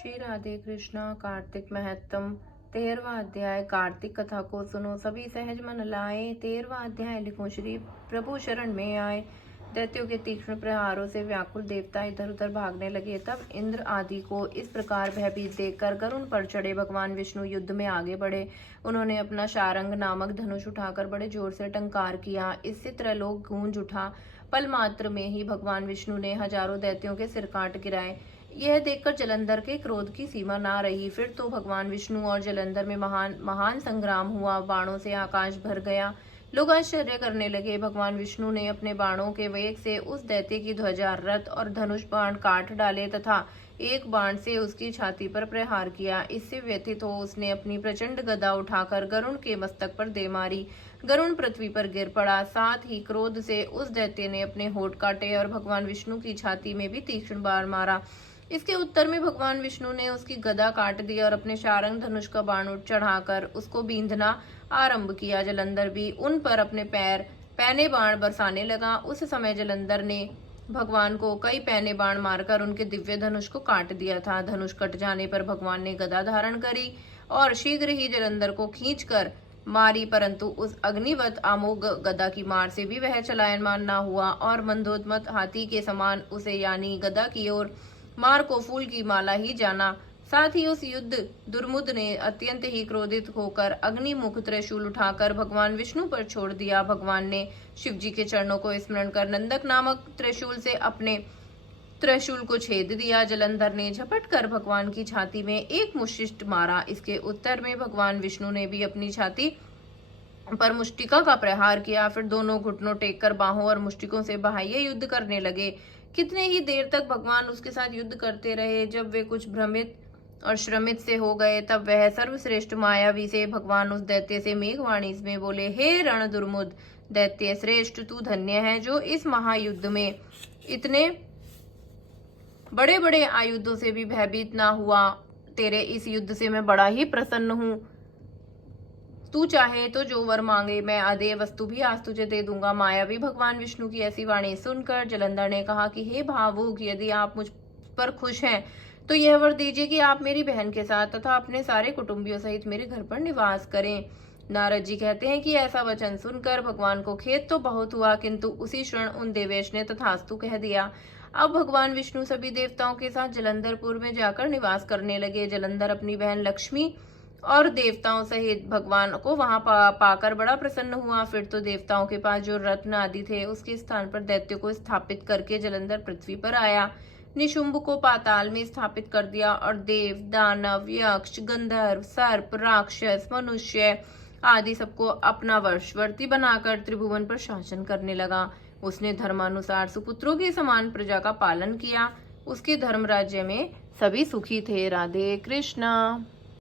श्री राधे कृष्णा। कार्तिक महत्तम 13वां अध्याय। कार्तिक कथा को सुनो, सभी सहज मन लाए। 13वां अध्याय। लिखो, श्री प्रभु शरण में आए। दैत्यों के तीक्ष्ण प्रहारों से व्याकुल देवता इधर उधर भागने लगे। तब इंद्र आदि को इस प्रकार भयभीत देखकर गरुड़ पर चढ़े भगवान विष्णु युद्ध में आगे बढ़े। उन्होंने अपना शारंग नामक धनुष उठाकर बड़े जोर से टंकार किया। इससे त्रैलोक गूंज उठा। पल मात्र में ही भगवान विष्णु ने हजारों दैत्यों के सिर काट गिराए। यह देखकर जलंधर के क्रोध की सीमा ना रही। फिर तो भगवान विष्णु और जलंधर में महान संग्राम हुआ। बाणों से आकाश भर गया। लोग आश्चर्य करने लगे। भगवान विष्णु ने अपने बाणों के वेग से उस दैत्य की ध्वजा, रथ और धनुष बाण काट डाले तथा एक बाण से उसकी छाती पर प्रहार किया। इससे व्यथित हो उसने अपनी प्रचंड गदा उठाकर गरुड़ के मस्तक पर दे मारी। गरुड़ पृथ्वी पर गिर पड़ा। साथ ही क्रोध से उस दैत्य ने अपने होठ काटे और भगवान विष्णु की छाती में भी तीक्ष्ण बाण मारा। इसके उत्तर में भगवान विष्णु ने उसकी गदा काट दी और अपने शारंग धनुष का बाण चढ़ाकर उसको बींधना आरंभ किया। जलंधर भी उन पर अपने पैने बाण बरसाने लगा। उस समय जलंधर ने भगवान को कई पैने बाण मारकर उनके दिव्य धनुष को काट दिया था। धनुष कट जाने पर भगवान ने गदा धारण करी और शीघ्र ही जलंधर को खींचकर मारी, परंतु उस अग्निवत अमोघ गदा की मार से भी वह चलायमान न हुआ और मंदोदमत हाथी के समान उसे यानी गदा की ओर मार को फूल की माला ही जाना। साथ ही उस युद्ध दुर्मुद ने अत्यंत ही क्रोधित होकर अग्निमुख त्रिशूल उठाकर भगवान विष्णु पर छोड़ दिया। भगवान ने शिव जी के चरणों को स्मरण कर नंदक नामक त्रिशूल से अपने त्रिशूल को छेद दिया। जलंधर ने झपट कर भगवान की छाती में एक मुष्टिष्ठ मारा। इसके उत्तर में भगवान विष्णु ने भी अपनी छाती पर मुष्टिका का प्रहार किया। फिर दोनों घुटनों टेककर बाहों और मुष्टिकों से बाह्य युद्ध करने लगे। कितने ही देर तक भगवान उसके साथ युद्ध करते रहे। जब वे कुछ भ्रमित और श्रमित से हो गए, तब वह सर्वश्रेष्ठ मायावी से भगवान उस दैत्य से मेघवाणी में बोले, हे रण दुर्मुद दैत्य श्रेष्ठ, तू धन्य है जो इस महायुद्ध में इतने बड़े बड़े आयुधों से भी भयभीत ना हुआ। तेरे इस युद्ध से मैं बड़ा ही प्रसन्न हूँ। तू चाहे तो जो वर मांगे मैं अदेय वस्तु भी आज तुझे दे दूंगा। मायावी भगवान विष्णु की ऐसी वाणी सुनकर जलंधर ने कहा कि हे भावुक, यदि आप मुझ पर खुश हैं तो यह वर दीजिए कि आप मेरी बहन के साथ तथा अपने सारे कुटुंबियों सहित मेरे घर पर निवास करें। नारद जी कहते हैं कि ऐसा वचन सुनकर भगवान को खेद तो बहुत हुआ, किंतु उसी क्षण उन देवेश ने तथास्तु कह दिया। अब भगवान विष्णु सभी देवताओं के साथ जलंधरपुर में जाकर निवास करने लगे। जलंधर अपनी बहन लक्ष्मी और देवताओं सहित भगवान को वहां पाकर बड़ा प्रसन्न हुआ। फिर तो देवताओं के पास जो रत्न आदि थे उसके स्थान पर दैत्यों को स्थापित करके जलंधर पृथ्वी पर आया। निशुंभ को पाताल में स्थापित कर दिया और देव, दानव, यक्ष, गंधर्व, सर्प, राक्षस, मनुष्य आदि सबको अपना वशवर्ती बनाकर त्रिभुवन पर शासन करने लगा। उसने धर्मानुसार सुपुत्रों के समान प्रजा का पालन किया। उसके धर्म राज्य में सभी सुखी थे। राधे कृष्णा।